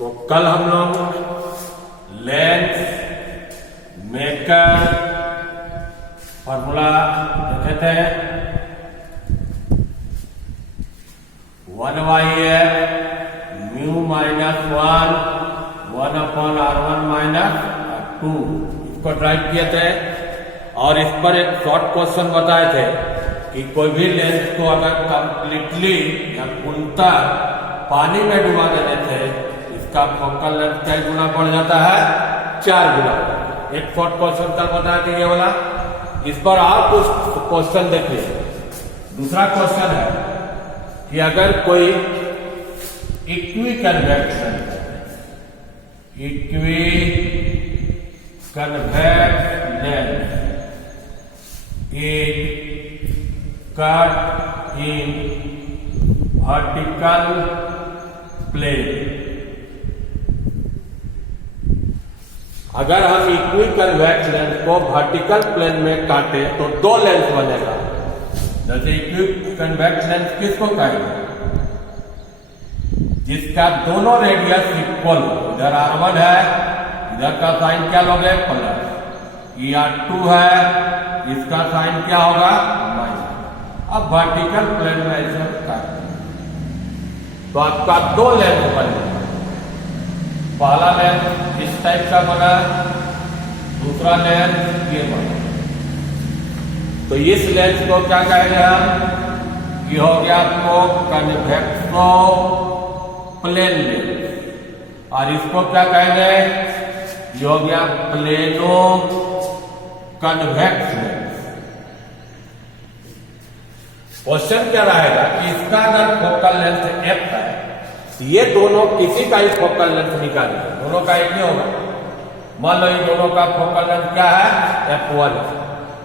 तो कल हम लोग लेंथ मेकर फॉर्मूला देखे थे 1/f mu minus 1/r1 minus 2 इसको ड्राइव किए थे। और इस पर एक शॉर्ट क्वेश्चन बताए थे कि कोई भी लेंस को अगर कंप्लीटली या पूर्णतः पानी में डुबा देते थे इसका फोकल लेंथ क्या गुना बढ़ जाता है, 4 गुना। एक शॉर्ट क्वेश्चन का बताया था ये वाला। इस पर आप कुछ क्वेश्चन देखिए। दूसरा क्वेश्चन है कि अगर कोई equi convex lens is cut in vertical plane। अगर हम इक्वी कन्वेक्स लेंस को वर्टिकल प्लेन में काटे तो 2 लेंस बनेगा। जैसे इक्वी कन्वेक्स लेंस किसको कहेंगे, जिसका दोनों रेडियस इक्वल हो। इधर R1 है, इधर का साइन क्या लोगे प्लस, R2 है, इसका साइन क्या होगा माइनस। अब वर्टिकल प्लेन में ऐसे काट तो आपका 2 लेंस बनेगा। पहला लेंस इस टाइप का बना, दूसरा लेंस ये बना। तो इस लेंस को क्या कहेंगे हम, ये हो गया आपको कन्वेक्सो प्लेन लेंस। और इसको क्या कहेंगे, ये हो गया प्लेनो कन्वेक्स लेंस। क्वेश्चन क्या रहेगा कि इसका अगर फोकल लेंथ f है तो ये दोनों किसी का ही फोकल लेंथ निकालिए, दोनों का एक नहीं होगा। मान लो ये दोनों का फोकल लेंथ क्या है, f1।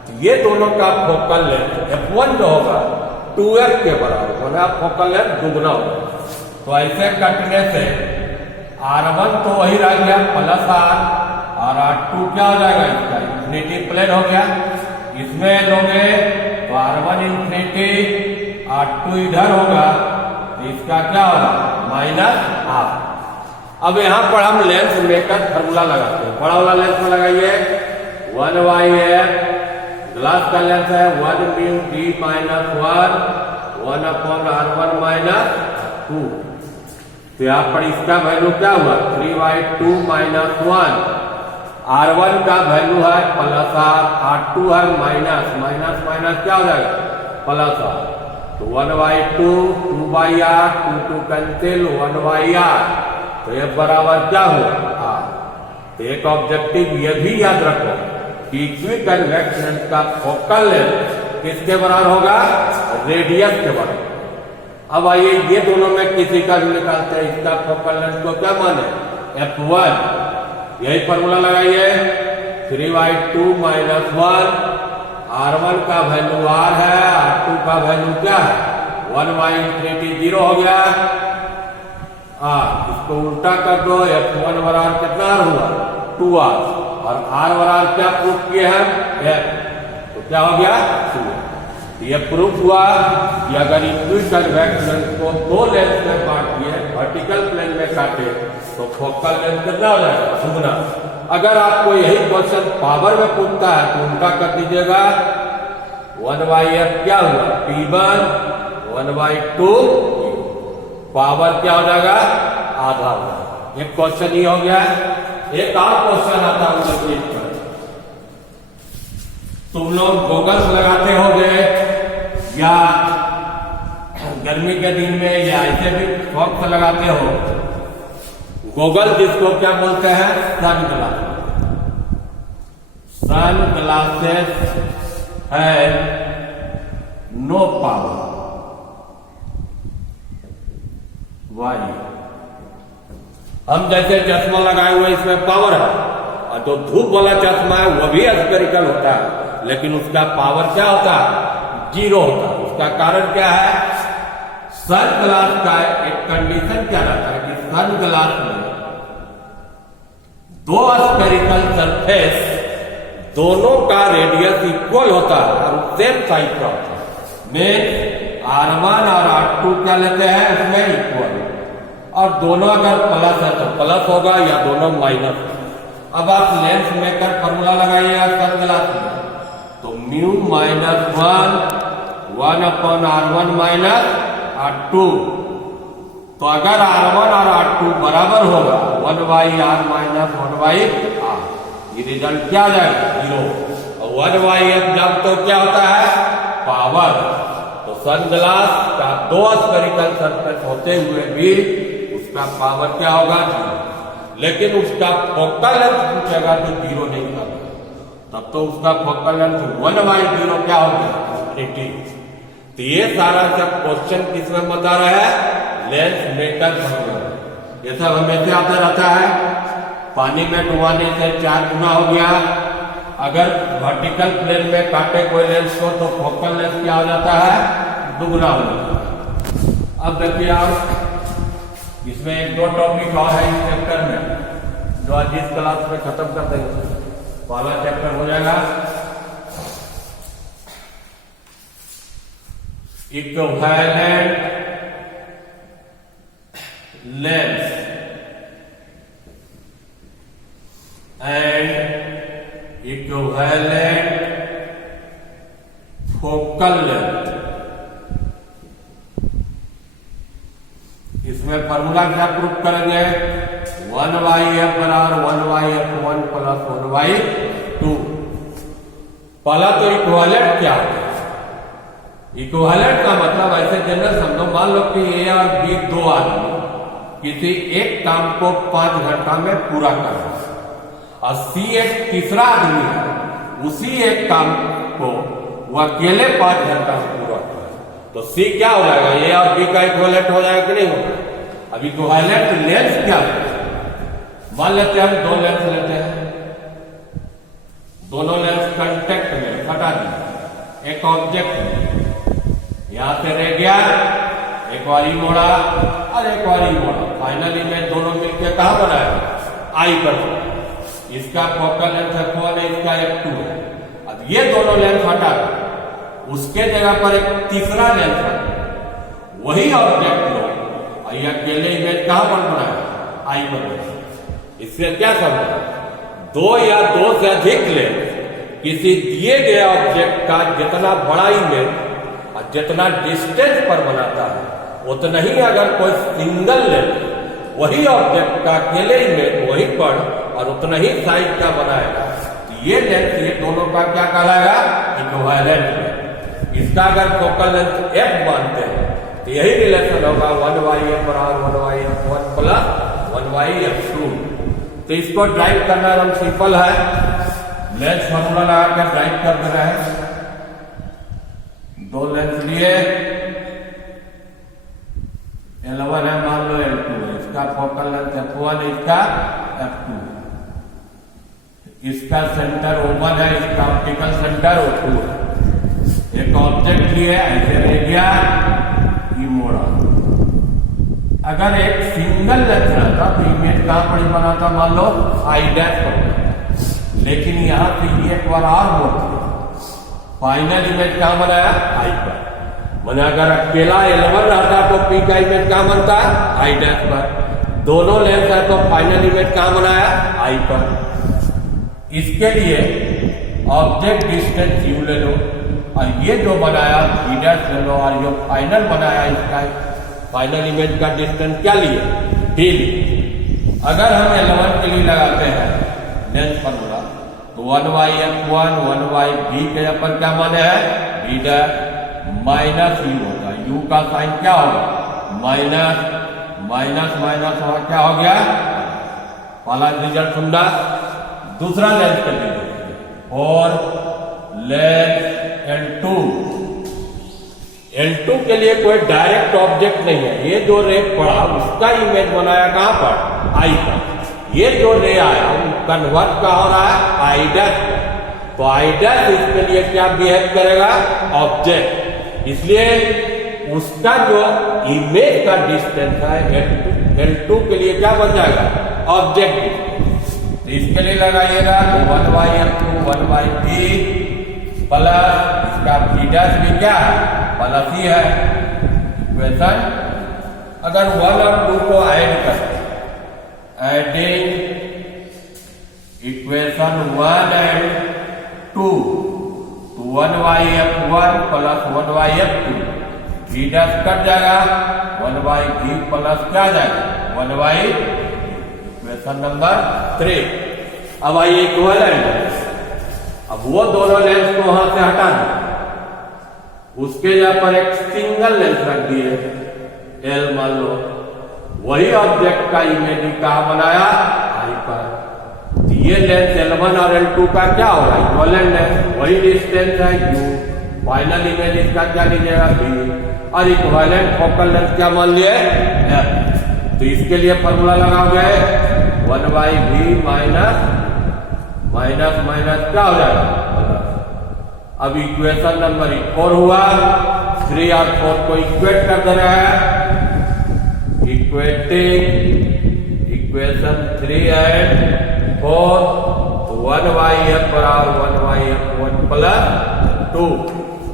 तो ये दोनों का फोकल लेंथ f1 जो होगा 2f के बराबर होगा, फोकल लेंथ दुगना होगा। तो ऐसे कटने से R1 तो वही रह गया प्लस R, और R2 क्या हो जाएगा, इसका इंफिनिटी प्लेन हो गया। इसमें लोगे तो R1 इंफिनिटी, R2 इधर होगा, तो इसका क्या होगा माइनस R। अब यहां पर हम लेंस मेकर फॉर्मूला लगाते हैं। बड़ा वाला लेंस में लगाइए 1/f, ग्लास का लेंस है 1 mu d minus 1/r1 minus 2। तो यहां पर इसका वैल्यू क्या हुआ 3/2 माइनस 1। R1 का वैल्यू है प्लस R, R2 है माइनस, माइनस माइनस क्या हो जाएगा प्लस R। तो 1/2 2/R, 2 कैंसिल 1/R। तो ये बराबर क्या हुआ R। तो एक ऑब्जेक्टिव ये भी याद रखो कि इक्वी कन्वेक्स लेंस का फोकल लेंथ किसके बराबर होगा, रेडियस के बराबर। अब आइए ये दोनों में किसी का भी निकालते हैं। इसका फोकल लेंथ को क्या माने f1, यही फॉर्मूला लगाइए 3/2 माइनस 1। R1 का वैल्यू R है, R2 का वैल्यू क्या है 1/इंफिनिटी 0 हो गया। इसको उल्टा कर दो, f1 बराबर कितना R हुआ 2R, और R बराबर क्या प्रूफ किए हैं f, तो क्या हो गया 2। ये प्रूफ हुआ कि अगर इक्वी कन्वेक्स लेंस को 2 लेंस में बांट दिए, वर्टिकल प्लेन में काटे तो फोकल लेंथ कितना हो जाएगा दुगना। अगर आपको यही क्वेश्चन पावर में पूछता है तो उल्टा कर दीजिएगा 1/f क्या हुआ P1, 1/2 पावर क्या हो जाएगा आधा हो जाएगा। एक क्वेश्चन ही हो गया। एक और क्वेश्चन आता है, तुम लोग गॉगल्स लगाते होंगे या गर्मी के दिन में या ऐसे भी सॉक्स लगाते हो। गॉगल जिसको क्या बोलते हैं सन ग्लासेस। सन ग्लासेस है नो पावर, वाई। हम जैसे चश्मा लगाए हुए इसमें पावर है, और जो धूप वाला चश्मा है वो भी स्फेरिकल होता है, लेकिन उसका पावर क्या होता है 0 होता है। उसका कारण क्या है, सन ग्लास का एक कंडीशन क्या रहता है कि सन ग्लास में 2 स्फेरिकल सरफेस दोनों का रेडियस इक्वल होता है और सेम साइज का होता है। मेन R1 और R2 क्या लेते हैं इसमें इक्वल, और दोनों अगर प्लस है तो प्लस होगा या दोनों माइनस। अब आप लेंथ मेकर फॉर्मूला लगाइएगा सन ग्लास में, तो mu minus 1/R1 minus R2। तो अगर R1 और R2 बराबर होगा 1/R माइनस 1/R, ये रिजल्ट क्या आ जाएगा 0। और 1/f जब तो क्या होता है पावर। तो सन ग्लास का 2 स्फेरिकल सरफेस होते हुए भी उसका पावर क्या होगा 0। लेकिन उसका फोकल लेंथ पूछेगा तो 0 नहीं होगा, तब तो उसका फोकल लेंथ 1/0 क्या होगा 80। तो ये सारा सब क्वेश्चन किसमें बता रहा है लेंस मेकर फॉर्मूला। ये सब हमेशा आता रहता है। पानी में डुबाने से 4 गुना हो गया। अगर वर्टिकल प्लेन में काटे कोई लेंस को तो फोकल लेंथ क्या हो जाता है 2 गुना हो जाता है। अब देखिए आप इसमें 1-2 टॉपिक और है इस चैप्टर में जो आज इस क्लास में खत्म कर देंगे। पहला चैप्टर हो जाएगा equivalent lens and equivalent focal length. इसमें फॉर्मूला क्या प्रूफ करेंगे 1/f बराबर 1/f1 प्लस 1/2। पहला तो इक्विवेलेंट क्या होता है। इक्विवेलेंट का मतलब ऐसे जनरल समझो, मान लो कि ए और बी 2 आदमी किसी एक काम को 5 घंटा में पूरा कर रहा है और सी एक तीसरा आदमी है, उसी एक काम को वो अकेले 5 घंटा में पूरा कर रहा है। तो सी क्या हो जाएगा ए और बी का इक्विवेलेंट हो जाएगा कि नहीं होगा। अब इक्विवेलेंट लेंस क्या है, मान लेते हैं हम 2 लेंस लेते हैं, दोनों लेंस कांटेक्ट में हटा दिए एक ऑब्जेक्ट में, यहां से रह गया एक बारी मोड़ा और एक बारी मोड़ा, फाइनली में दोनों मिलकर कहां बनाया आई पर। इसका फोकल लेंथ f1 है, इसका f2 है। अब ये दोनों लेंथ हटा दो, उसके जगह पर एक तीसरा लेंथ है, वही ऑब्जेक्ट लो और ये अकेले इमेज कहां पर बनाया आई पर बनाया। इससे क्या समझा 2 या 2 से अधिक लेंथ किसी दिए गए ऑब्जेक्ट का जितना बड़ा इमेज और जितना डिस्टेंस पर बनाता है उतना ही अगर कोई सिंगल लेंथ वही ऑब्जेक्ट का अकेले इमेज वही पर और उतना ही साइज का बनाएगा, तो ये लेंथ ये दोनों का क्या कहलाएगा इक्विवेलेंट। इसका अगर फोकल लेंथ f मानते हैं तो यही रिलेशन होगा 1/f बराबर 1/f1 प्लस 1/f2। तो इसको ड्राइव करना एकदम सिंपल है, लेंस फॉर्मूला लगाकर ड्राइव कर दे रहे हैं। 2 लेंस लिए, L1 है मान लो L2 है, इसका फोकल लेंथ f1 है, इसका f2, इसका सेंटर O1 है, इसका ऑप्टिकल सेंटर O2 है। एक ऑब्जेक्ट लिए ऐसे रह गया ये मोड़ा। अगर एक सिंगल लेंथ रहता तो इमेज कहां पर बनाता मान लो आई डैश पर, लेकिन यहां से ये एक बार और मोड़ फाइनल इमेज कहां बनाया आई पर। मैंने अगर अकेला L1 रहता तो P का इमेज कहां बनता है आई डैश पर। दोनों लेंथ है तो फाइनल इमेज कहां बनाया आई पर। इसके लिए ऑब्जेक्ट डिस्टेंस U ले लो और ये जो बनाया V डैश ले लो और ये फाइनल बनाया इसका फाइनल इमेज का डिस्टेंस क्या लिए D लिए। अगर हम L1 के लिए लगाते हैं लेंस फॉर्मूला तो 1/f1 1/b के यहाँ पर क्या माने है B डैश माइनस U होगा, U का साइन क्या होगा माइनस, माइनस माइनस होगा क्या हो गया पहला रिजल्ट समझा। दूसरा लेंस के लिए और लेंस L2 के लिए कोई डायरेक्ट ऑब्जेक्ट नहीं है, ये जो रे पड़ा उसका इमेज बनाया कहां पर आई पर। ये जो रे आया कन्वर्ट का हो रहा है आई डैश, तो आई डैश इसके लिए क्या बिहेव करेगा ऑब्जेक्ट, इसलिए उसका जो इमेज का डिस्टेंस है L2 के लिए क्या बन जाएगा ऑब्जेक्ट। तो इसके लिए लगाइएगा तो 1/f2 1/b प्लस इसका V डैश भी क्या है प्लस ही है। इक्वेशन अगर 1 और 2 को ऐड करें, एडिंग इक्वेशन 1 एंड 2, तो 1/f1 plus 1/f2, v dash cut जाएगा, 1/v प्लस क्या जाएगा 1/, इक्वेशन नंबर 3। अब आइए इक्विवेलेंट, अब वो दोनों लेंस को वहां से हटा दें, उसके जगह पर एक सिंगल लेंस रख दिए एल मान लो, वही ऑब्जेक्ट का इमेज कहां बनाया आई पर। तो ये लेंस L1 और L2 का क्या होगा इक्विवेलेंट लेंस, वही डिस्टेंस है u, फाइनल इमेज इसका क्या लीजिएगा v, और इक्विवेलेंट फोकल लेंथ क्या मान लिए f। तो इसके लिए फॉर्मूला लगाओगे 1/v माइनस माइनस क्या हो जाएगा। अब इक्वेशन नंबर 4 हुआ, 3 और 4 को इक्वेट कर दे रहा है, इक्वेटिंग इक्वेशन 3 एंड 4, 1/f बराबर 1/f1 प्लस 2।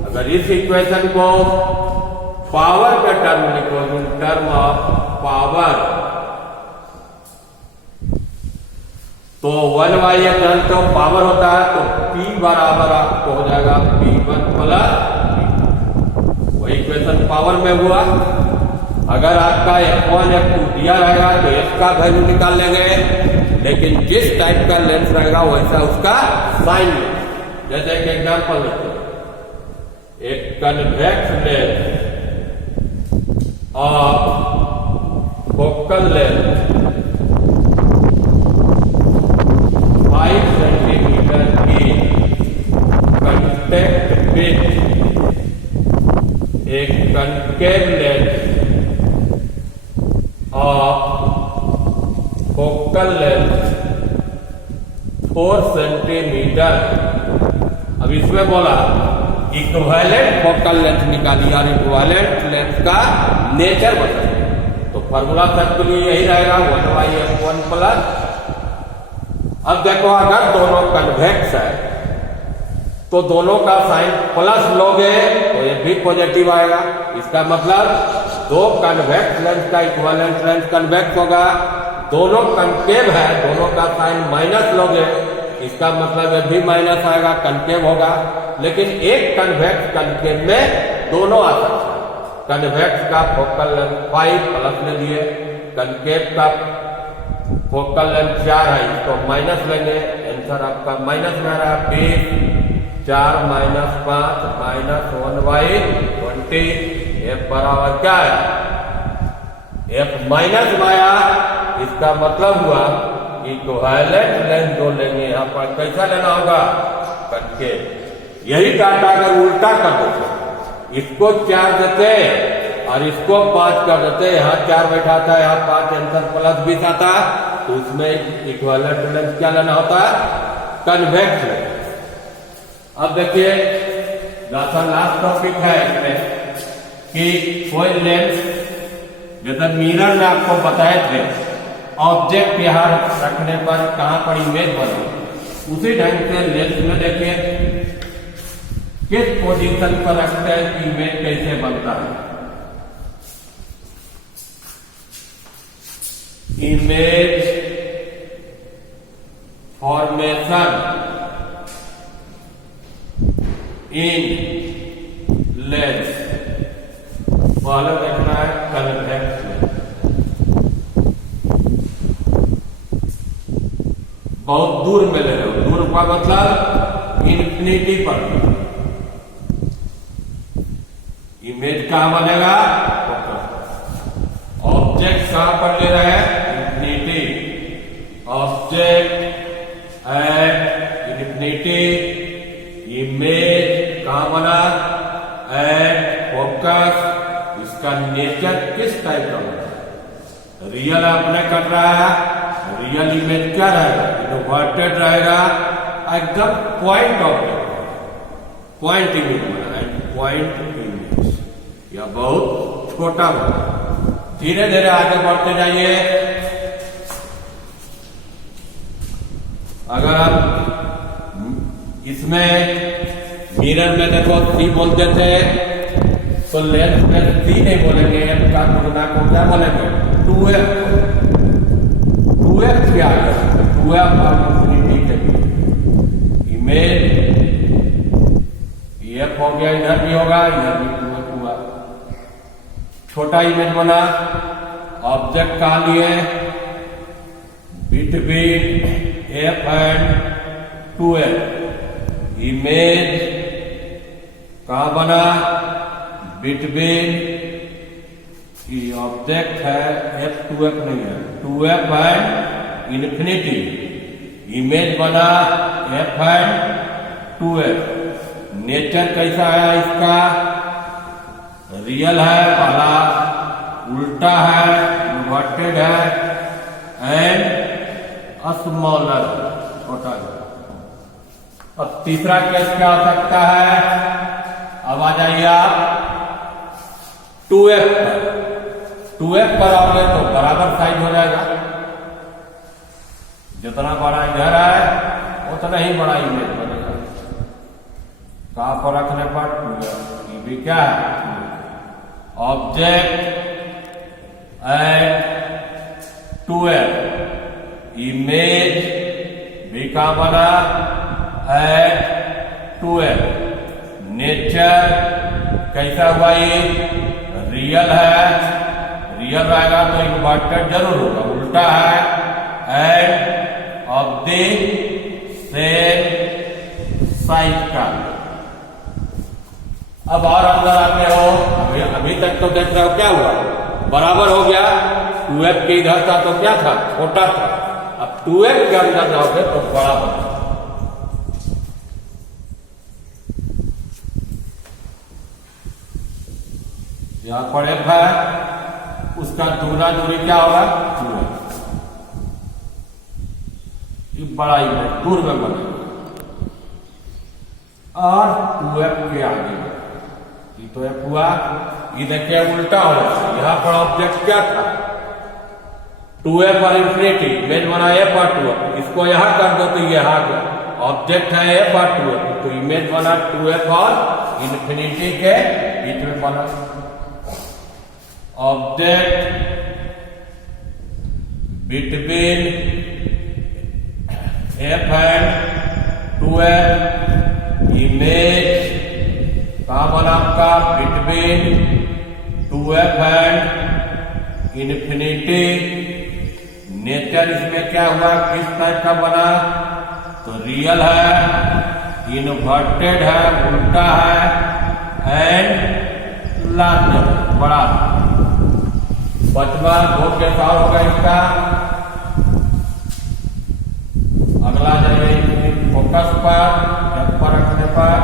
अगर इस इक्वेशन को पावर के टर्म लिखो, इन टर्म ऑफ पावर, तो 1/f तो पावर होता है, तो p बराबर आपको हो जाएगा p1 प्लस p2, वही इक्वेशन पावर में हुआ। अगर आपका f1 f2 दिया रहेगा तो f का वैल्यू निकाल लेंगे, लेकिन जिस टाइप का लेंस रहेगा वैसा उसका साइन। जैसे एक एग्जाम्पल देते हैं, एक कन्वेक्स लेंस और फोकल लेंथ 5 सेंटीमीटर की कंटेक्ट विथ एक कनकेव लेंस और फोकल लेंथ 4 सेंटीमीटर। अब इसमें बोला इक्विवेलेंट फोकल लेंथ निकालिए और इक्विवेलेंट लेंथ का नेचर बताइए, तो फॉर्मूला सबके लिए यही रहेगा 1/f1 प्लस। अब देखो अगर दोनों कन्वेक्स है तो दोनों का साइन प्लस लोगे तो ये भी पॉजिटिव आएगा, इसका मतलब दो कन्वेक्स लेंस का इक्विवेलेंट लेंस कन्वेक्स होगा, दोनों कनकेव है दोनों का साइन माइनस लोगे, इसका मतलब ये भी माइनस आएगा, कनकेव होगा। लेकिन एक कन्वेक्स कनकेव में दोनों आ सकता है, कन्वेक्स का फोकल लेंथ 5 प्लस ले लिए, कनकेव का फोकल लेंथ 4 है, इसको माइनस लेंगे, आंसर आपका माइनस में आ रहा है 20, 4 माइनस 5 माइनस 1/20, f बराबर क्या है f माइनस माया। इसका मतलब हुआ इक्विवेलेंट लेंथ जो लेंगे यहाँ पर कैसा लेना होगा कनकेव। यही डाटा अगर उल्टा कर देते, इसको 4 देते और इसको 5 कर देते, यहाँ 4 बैठाता है यहाँ 5, आंसर प्लस 20 आता है, तो उसमें इक्विवेलेंट लेंथ क्या लेना होता है कन्वेक्स लेंथ। अब देखिए लास्ट टॉपिक है इसमें कि कोई लेंस, जैसे मिरर में आपको बताए थे ऑब्जेक्ट यहाँ रखने पर कहां पर इमेज बने, उसी ढंग से लेंस में देखिए किस पोजीशन पर रखते हैं कि इमेज कैसे बनता है। इमेज फॉर्मेशन इन लेंस, पहले देखना है कन्वेक्स लेंस, बहुत दूर में ले लो, दूर का मतलब इन्फिनिटी पर, इमेज कहां बनेगा ऑब्जेक्ट कहां पर ले रहे हैं infinity, object at infinity, image कहां बना एट फोकस। इसका नेचर किस टाइप का होता है, रियल आपने कर रहा है, रियल इमेज क्या रहेगा इन्वर्टेड रहेगा, एकदम पॉइंट ऑब्जेक्ट पॉइंट इमेज बना है, पॉइंट इमेज या बहुत छोटा बना। धीरे धीरे आगे बढ़ते जाइए, अगर आप इसमें मिरर में देखो 3 बोलते थे, तो लेंथ प्लस सी नहीं बोलेंगे, एफ का गुणा को क्या बोलेंगे? 2f। 2f क्या है? 2f इंफिनिटी के लिए इमेज एफ हो गया, इधर भी होगा, इधर भी 2f हुआ। छोटा इमेज बना, ऑब्जेक्ट का लिए between F and 2f। Image कहां बना? बिटवीन, ऑब्जेक्ट है एफ 2f नहीं है, 2f एंड इन्फिनिटी। इमेज बना एफ एंड 2f। नेचर कैसा है इसका? रियल है, पहला उल्टा है, इन्वर्टेड है, एंड स्मॉलर, छोटा है। अब तीसरा केस क्या हो सकता है? अब आ जाइए आप 2f पर। 2f पर आओगे तो बराबर साइज हो जाएगा, जितना बड़ा इधर है उतना ही बड़ा इमेज बनेगा। कहां पर रखने पर? 2f। ये भी क्या है? Object at 2f। इमेज भी कहां बना? Eight 2f। नेचर कैसा हुआ? ये रियल है, रियल रहेगा तो इन्वर्टेड जरूर होगा, उल्टा है, end of the same size का। अब और अंदर आते हो, अभी तक तो देख रहे हो क्या हुआ? बराबर हो गया। 2f के इधर था तो क्या था? छोटा था। अब 2f के अंदर जाओगे तो बड़ा होगा। यहां पर f है, उसका दूसरा दूरी क्या होगा? 2f। ये बड़ा इमेज दूर में बनेगा और 2f के आगे ये तो f हुआ। ये देखिए उल्टा हो रहा है। यहां पर ऑब्जेक्ट क्या था? 2f और इन्फिनिटी। इमेज बना f और 2f। इसको यहां कर दो तो ये आ गया। ऑब्जेक्ट है f और 2f, तो इमेज बना 2f और इन्फिनिटी के बीच में बना। Object between f and 2f। Image कहां बना आपका? Between 2f and infinity. Nature इसमें क्या हुआ? किस टाइप का बना? तो रियल है, इन्वर्टेड है, उल्टा है, एंड लार्जर, बड़ा। पांचवा 2 के साथ होगा इसका। अगला जाइए फोकस पर, पर रखने पर,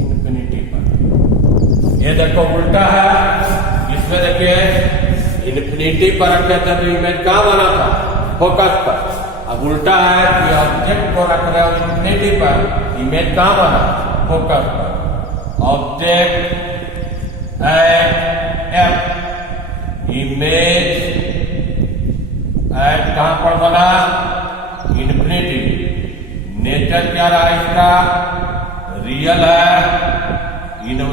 इन्फिनिटी पर। ये देखो उल्टा है, इसमें देखिए इन्फिनिटी पर रखे थे तो इमेज कहां बना था? फोकस पर। अब उल्टा है कि ऑब्जेक्ट को रख रहे हो इन्फिनिटी पर, इमेज कहां बना? फोकस पर। Object at f। Image at कहां पर बना? इन्फिनिटी। नेचर क्या रहा इसका? रियल है,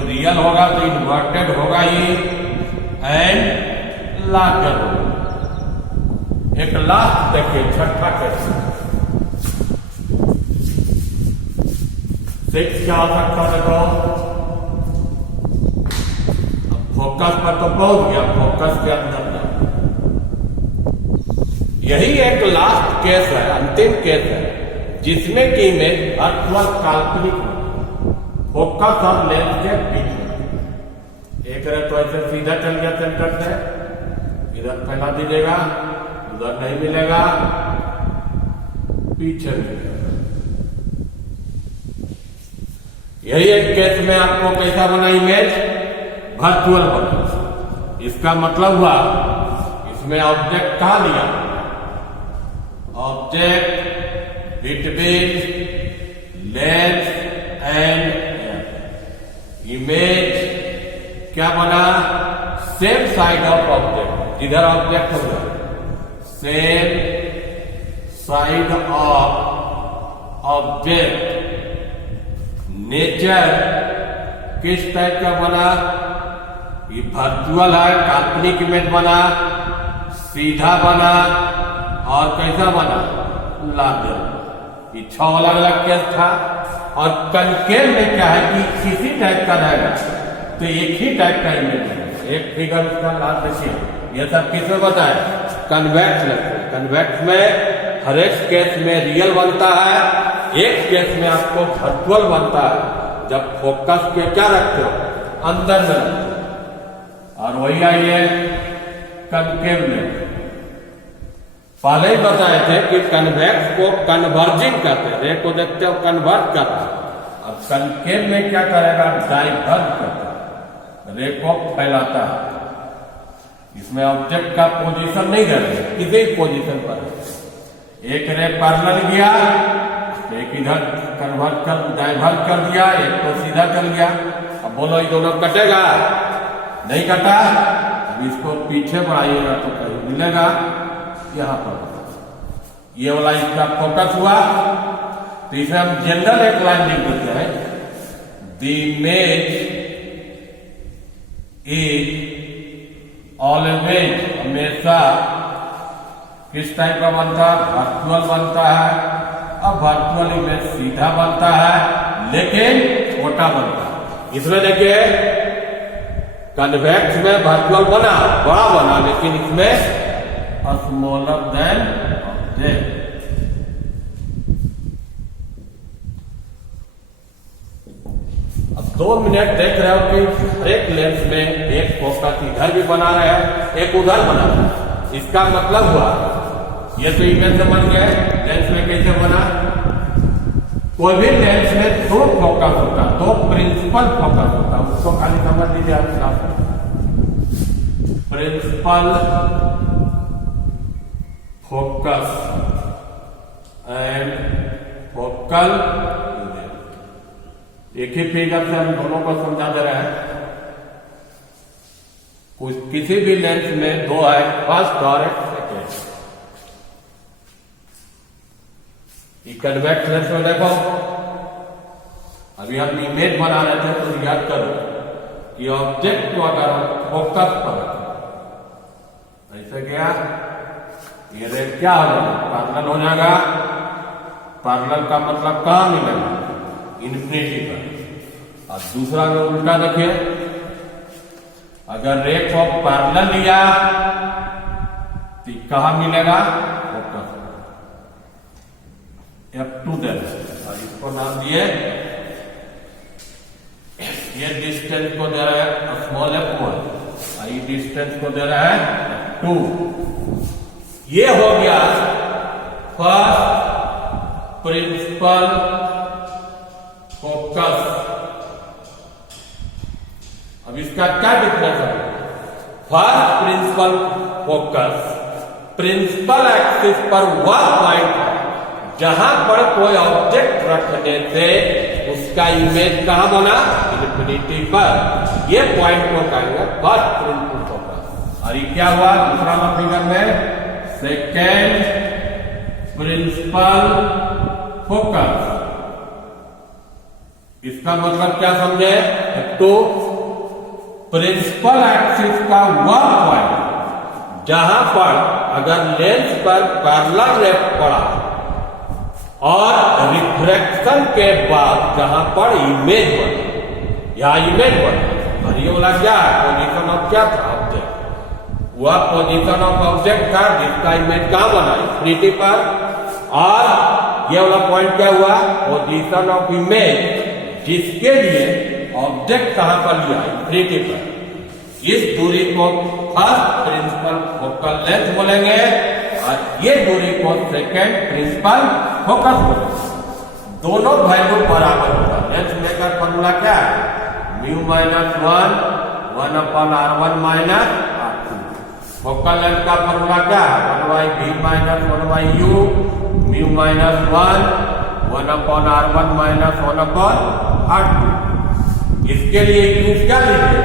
रियल होगा तो इन्वर्टेड होगा ही, एंड लार्जर होगा। एक लास्ट देखिए, छठा कैसे 6 क्या हो सकता? देखो फोकस पर तो पहुंच गया, फोकस के अंदर जा। यही एक लास्ट केस है, अंतिम केस है, जिसमें कि इमेज अर्थवल काल्पनिक फोकस और लेंस के बीच में। एक रहे तो ऐसे सीधा चल गया सेंटर से, इधर फैला दीजिएगा, उधर नहीं मिलेगा, पीछे मिलेगा। यही एक केस में आपको कैसा बना इमेज? वर्चुअल बना। इसका मतलब हुआ इसमें ऑब्जेक्ट कहां लिया? Object between lens and image क्या बना? Same side of object. जिधर ऑब्जेक्ट होगा same side of object. Nature किस टाइप का बना, ये वर्चुअल है, काल्पनिक इमेज बना, सीधा बना और कैसा बना, लार्जर। ये 6 अलग अलग केस था। और कनकेव में क्या है कि किसी टाइप का रहेगा तो एक ही टाइप का इमेज है। एक फिगर उसका लास्ट देखिए, ये सब किसमें बताया, कन्वेक्स में। कन्वेक्स में हर एक केस में रियल बनता है, एक केस में आपको वर्चुअल बनता है। जब फोकस के क्या रखते हो, अंदर में रखते हो। और वही आइए कनकेव में, पहले ही बताए थे कि कन्वेक्स को कन्वर्जिंग कहते हैं, रे को देखते हो कन्वर्ट करता है। अब कनकेव में क्या करेगा, डाइवर्ज करता है, रे को फैलाता है। इसमें ऑब्जेक्ट का पोजीशन नहीं रहता, किसी पोजीशन पर एक रे पैरेलल गया, एक इधर कन्वर्ट कर डाइवर्ट कर दिया, एक तो सीधा चल गया। अब बोलो ये दोनों कटेगा, नहीं कटा। अब इसको पीछे बढ़ाइएगा तो कहीं मिलेगा, यहां पर ये वाला इसका फोकस हुआ। तो इसे हम जनरल एक लाइन लिख देते हैं, द इमेज इज ऑलवेज, हमेशा किस टाइप का बनता है, वर्चुअल बनता है। अब वर्चुअल इमेज सीधा बनता है लेकिन छोटा बनता है। इसमें देखिए कन्वेक्स में वर्चुअल बना, बड़ा बना, लेकिन इसमें स्मॉलर देन ऑब्जेक्ट। अब 2 मिनट देख रहे हो कि हर एक लेंस में एक फोकस इधर भी बना रहे हैं, एक उधर बना रहे हैं। इसका मतलब हुआ ये तो इमेज से बन गया, लेंस में कैसे बना, कोई भी लेंस में 2 फोकस होता है, 2 प्रिंसिपल फोकस होता है। उसको खाली समझ लीजिए आप, प्रिंसिपल फोकस एंड फोकल। एक ही फिगर से हम दोनों को समझा दे रहे हैं। कुछ किसी भी लेंस में 2 है, फर्स्ट और सेकेंड। कन्वेक्स लेंस में देखो, अभी हम इमेज बना रहे थे तो याद करो कि ऑब्जेक्ट को अगर हम फोकस पर ऐसे गया, ये रे क्या हो जाएगा, पैरेलल हो जाएगा। पैरेलल का मतलब कहां मिलेगा, इन्फिनिटी पर। और दूसरा में उल्टा देखिए, अगर रे को पैरेलल लिया तो कहां मिलेगा, फोकस F2 दे, और इसको नाम दिए, ये डिस्टेंस को दे रहा है स्मॉल f1, और ये डिस्टेंस को दे रहा है f2। ये हो गया फर्स्ट प्रिंसिपल फोकस। अब इसका क्या डिफरेंस है, first principle focus principle axis पर वह पॉइंट है जहां पर कोई ऑब्जेक्ट रखने से उसका इमेज कहां बना, इन्फिनिटी पर। ये पॉइंट को कहेंगे फर्स्ट प्रिंसिपल फोकस। और ये क्या हुआ दूसरा फिगर में, सेकेंड प्रिंसिपल फोकस। इसका मतलब क्या समझे, तो प्रिंसिपल एक्सिस का वह पॉइंट जहां पर अगर लेंस पर पैरेलल रे पड़ा और रिफ्रैक्शन के बाद जहां पर इमेज बनी, या इमेज बनी, और ये वाला क्या है, पोजीशन ऑफ क्या था, ऑब्जेक्ट। वह पोजीशन ऑफ ऑब्जेक्ट था जिसका इमेज कहां बना, इन्फिनिटी पर। और ये वाला पॉइंट क्या हुआ, पोजीशन ऑफ इमेज जिसके लिए ऑब्जेक्ट कहां पर लिया, इन्फिनिटी पर। इस दूरी को फर्स्ट प्रिंसिपल फोकल लेंथ बोलेंगे और ये दूरी को सेकेंड प्रिंसिपल फोकस बोलेंगे। दोनों वैल्यू बराबर होगा। लेंथ मेकर फॉर्मूला क्या है, mu minus 1/r1 minus r2। Focal length का फॉर्मूला क्या है, 1/v minus 1/u, mu minus 1/r1 minus 1/r2। इसके लिए यूज क्या लीजिए,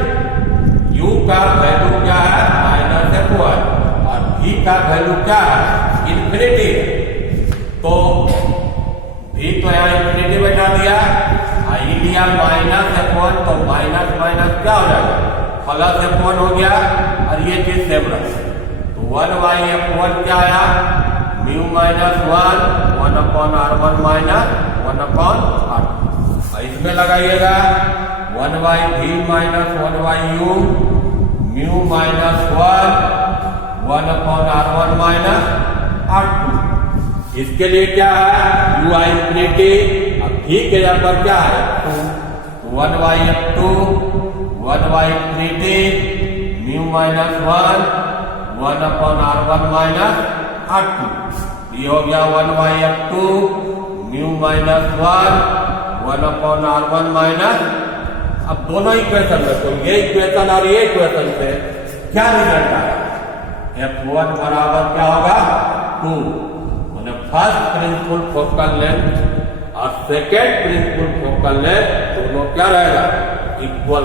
u का वैल्यू क्या है, -f1, और v का वैल्यू क्या है, इन्फिनिटी। तो v तो यहाँ इन्फिनिटी बैठा दिया, आई लिया माइनस F1 तो माइनस माइनस क्या हो जाएगा, प्लस F1 हो गया और ये चीज सेम रहा। तो 1/F1 क्या आया, mu minus 1/R1 minus 1/R2। इसमें लगाइएगा 1/V minus 1/U mu minus 1/R1 minus R2। इसके लिए क्या है, UI इंफिनिटी, अब V के यहाँ पर क्या है 2, 1/F2 1/इंफिनिटी mu minus 1/R1 minus R2। ये हो गया 1/F2 mu minus 1/R1 minus. अब दोनों इक्वेशन में, तो ये इक्वेशन और ये इक्वेशन से क्या रिजल्ट आया, F1 बराबर क्या होगा 2, मैंने फर्स्ट प्रिंसिपल फोकल लेंथ और सेकेंड प्रिंसिपल फोकल लेंथ दोनों क्या रहेगा, इक्वल।